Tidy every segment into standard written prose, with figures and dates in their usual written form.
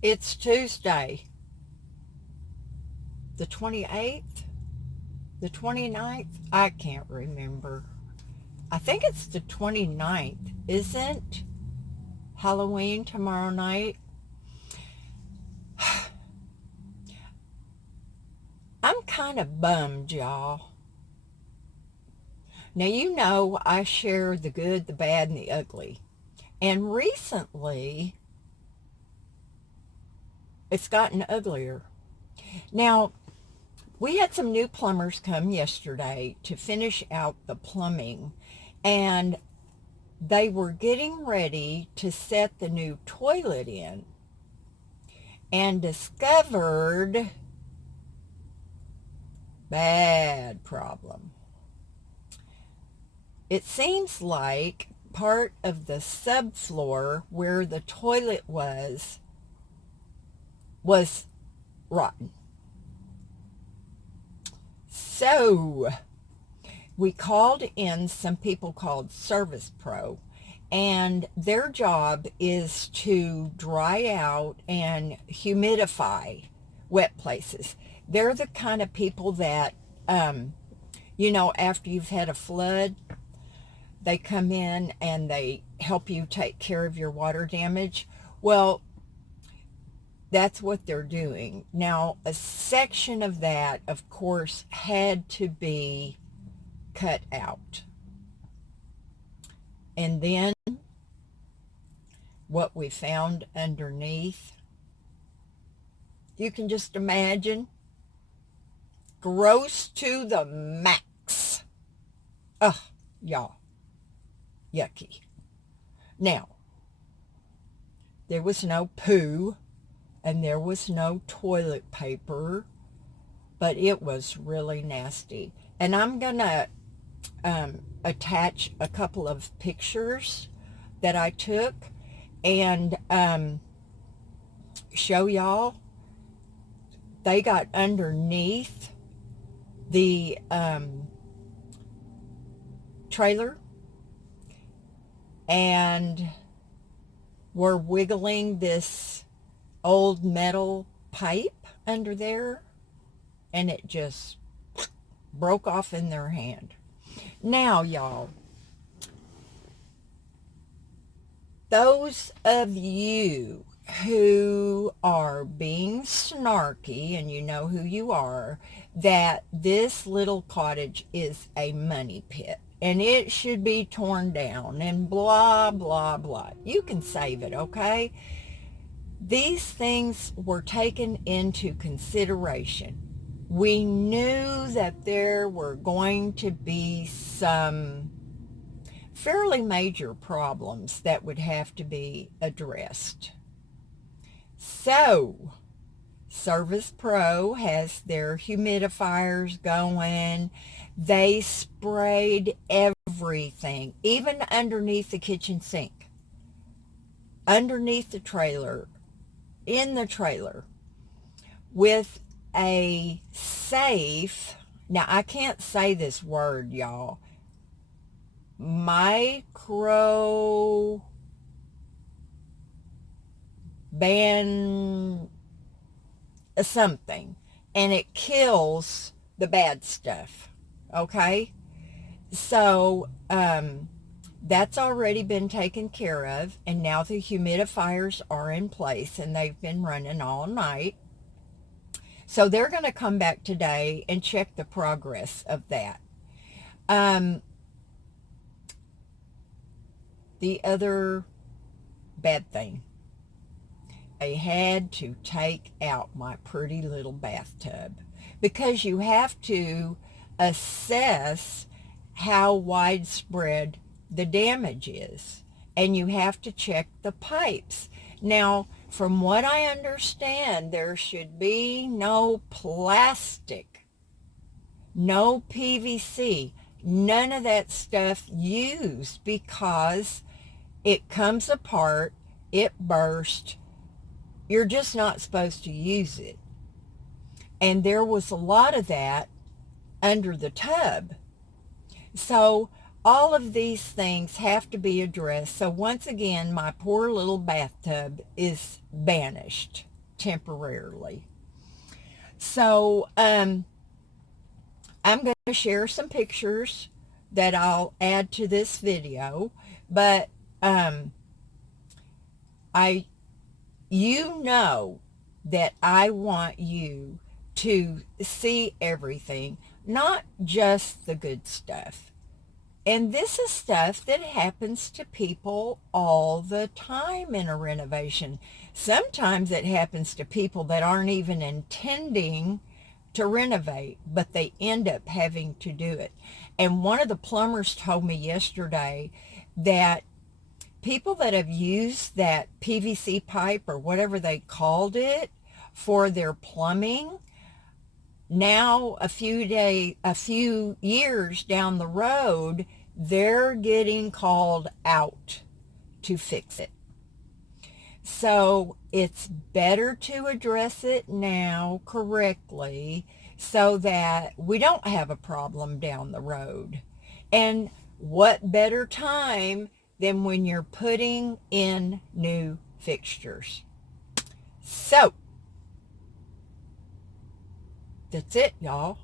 It's Tuesday, the 28th, the 29th. I can't remember. I think it's the 29th. Isn't Halloween tomorrow night? I'm kind of bummed, y'all. Now, you know I share the good, the bad, and the ugly. And recently, it's gotten uglier. Now, we had some new plumbers come yesterday to finish out the plumbing, and they were getting ready to set the new toilet in and discovered bad problem. It seems like part of the subfloor where the toilet was rotten. So we called in some people called Service Pro, and their job is to dry out and humidify wet places. They're the kind of people that, after you've had a flood, they come in and they help you take care of your water damage. Well, that's what they're doing. Now, a section of that, of course, had to be cut out. And then what we found underneath, you can just imagine, gross to the max. Ugh, y'all, yucky. Now, there was no poo and there was no toilet paper, but it was really nasty. And I'm going to attach a couple of pictures that I took and show y'all. They got underneath the trailer and were wiggling this old metal pipe under there, and it just broke off in their hand. Now, y'all, those of you who are being snarky, and you know who you are, that this little cottage is a money pit and it should be torn down and blah, blah, blah. You can save it, okay? These things were taken into consideration. We knew that there were going to be some fairly major problems that would have to be addressed. So, Service Pro has their humidifiers going. They sprayed everything, even underneath the kitchen sink, underneath the trailer, in the trailer, with a safe. Now, I can't say this word, y'all. Micro ban something, and it kills the bad stuff. Okay, so that's already been taken care of, and now the humidifiers are in place and they've been running all night. So they're going to come back today and check the progress of that. The other bad thing, I had to take out my pretty little bathtub, because you have to assess how widespread the damage is, and you have to check the pipes. Now, from what I understand, there should be no plastic, no PVC, none of that stuff used, because it comes apart, it bursts, you're just not supposed to use it. And there was a lot of that under the tub. So all of these things have to be addressed. So once again, my poor little bathtub is banished. temporarily. So I'm going to share some pictures that I'll add to this video, but I you know that I want you to see everything, not just the good stuff. And this is stuff that happens to people all the time in a renovation. Sometimes it happens to people that aren't even intending to renovate, but they end up having to do it. And one of the plumbers told me yesterday that people that have used that PVC pipe or whatever they called it for their plumbing, now a few years down the road, they're getting called out to fix it. So it's better to address it now correctly so that we don't have a problem down the road. And what better time than when you're putting in new fixtures? So that's it, y'all.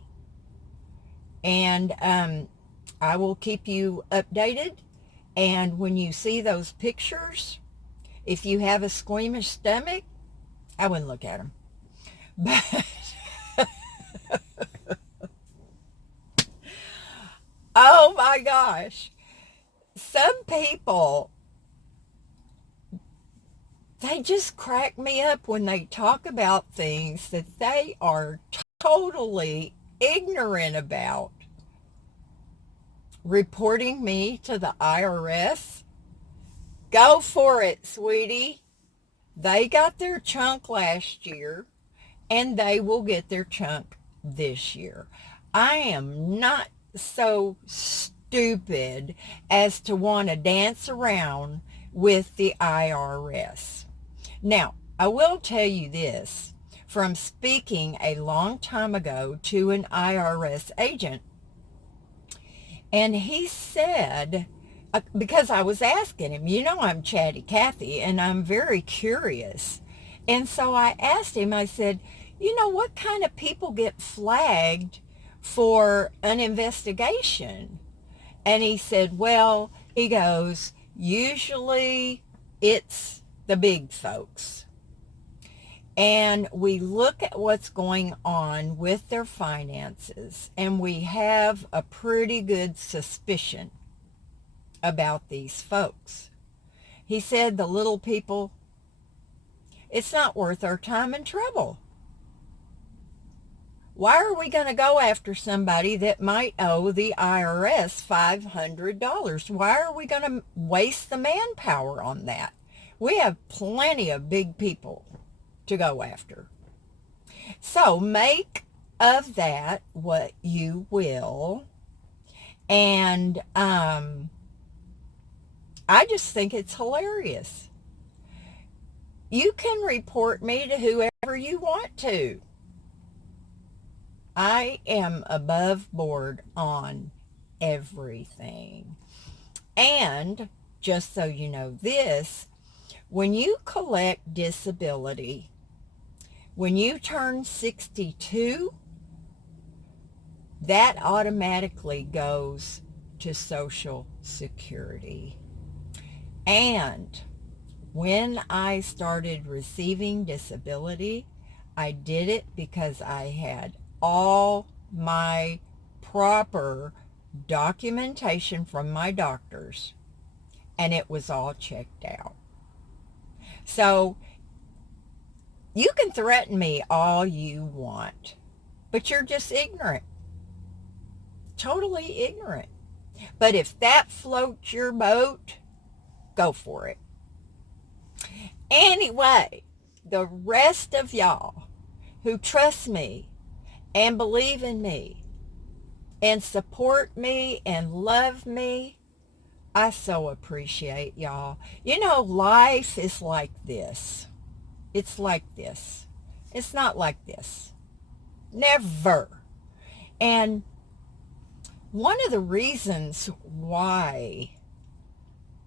And I will keep you updated. And when you see those pictures, if you have a squeamish stomach, I wouldn't look at them. But oh my gosh, some people, they just crack me up when they talk about things that they are totally ignorant about. Reporting me to the IRS? Go for it, sweetie. They got their chunk last year, and they will get their chunk this year. I am not so stupid as to want to dance around with the IRS. Now, I will tell you this. From speaking a long time ago to an IRS agent, and he said, because I was asking him, I'm Chatty Cathy, and I'm very curious. And so I asked him, I said, what kind of people get flagged for an investigation? And he said, well, he goes, usually it's the big folks. And we look at what's going on with their finances, and we have a pretty good suspicion about these folks. He said the little people, it's not worth our time and trouble. Why are we going to go after somebody that might owe the IRS $500? Why are we going to waste the manpower on that? We have plenty of big people to go after. So make of that what you will. And I just think it's hilarious. You can report me to whoever you want to. I am above board on everything. And just so you know this, when you collect disability, when you turn 62, that automatically goes to Social Security. And when I started receiving disability, I did it because I had all my proper documentation from my doctors, and it was all checked out. So you can threaten me all you want, but you're just ignorant. Totally ignorant. But if that floats your boat, go for it. Anyway, the rest of y'all who trust me and believe in me and support me and love me, I so appreciate y'all. Life is like this. It's like this. It's not like this. Never. And one of the reasons why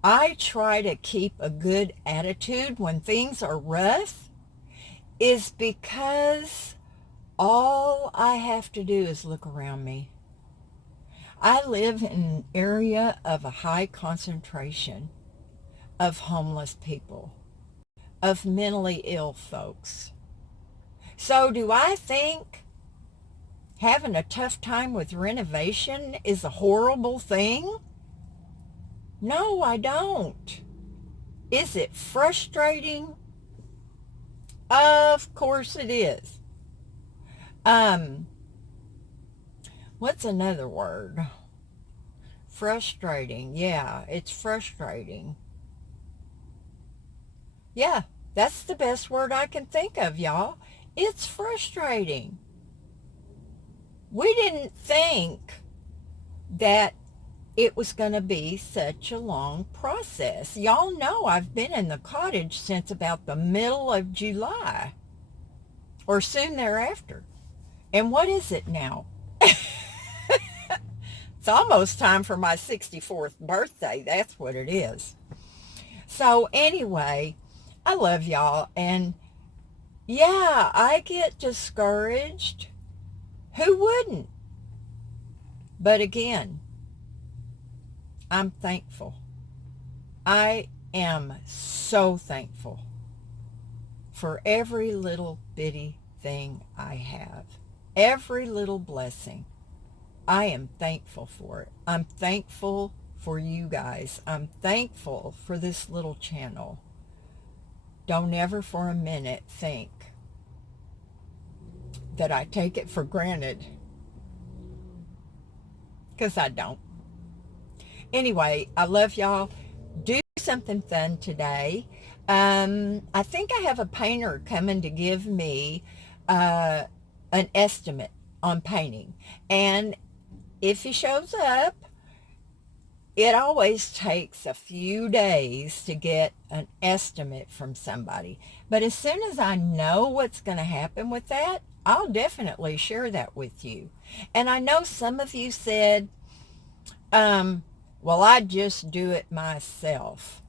I try to keep a good attitude when things are rough is because all I have to do is look around me. I live in an area of a high concentration of homeless people, of mentally ill folks. So do I think having a tough time with renovation is a horrible thing? No, I don't. Is it frustrating? Of course it is. Um, what's another word? Frustrating. Yeah, it's frustrating. Yeah, that's the best word I can think of, y'all. It's frustrating. We didn't think that it was going to be such a long process. Y'all know I've been in the cottage since about the middle of July or soon thereafter. And what is it now? It's almost time for my 64th birthday. That's what it is. So anyway, I love y'all. And yeah, I get discouraged. Who wouldn't? But again, I'm thankful. I am so thankful for every little bitty thing I have. Every little blessing. I am thankful for it. I'm thankful for you guys. I'm thankful for this little channel. Don't ever for a minute think that I take it for granted, because I don't. Anyway, I love y'all. Do something fun today. I think I have a painter coming to give me an estimate on painting. And if he shows up, it always takes a few days to get an estimate from somebody. But as soon as I know what's going to happen with that, I'll definitely share that with you. And I know some of you said, well, I just do it myself.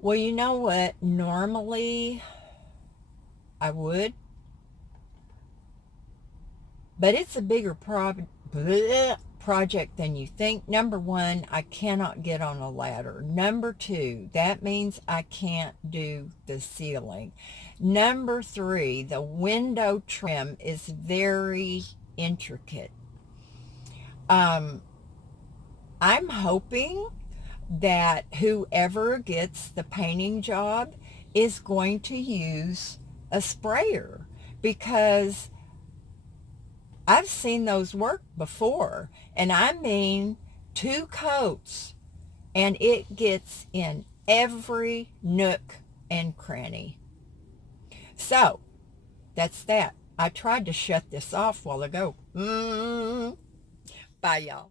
Well, you know what? Normally I would, but it's a bigger project than you think. Number one, I cannot get on a ladder. Number two, that means I can't do the ceiling. Number three, the window trim is very intricate. I'm hoping that whoever gets the painting job is going to use a sprayer, because I've seen those work before, and I mean 2 coats, and it gets in every nook and cranny. So that's that. I tried to shut this off a while ago. Bye, y'all.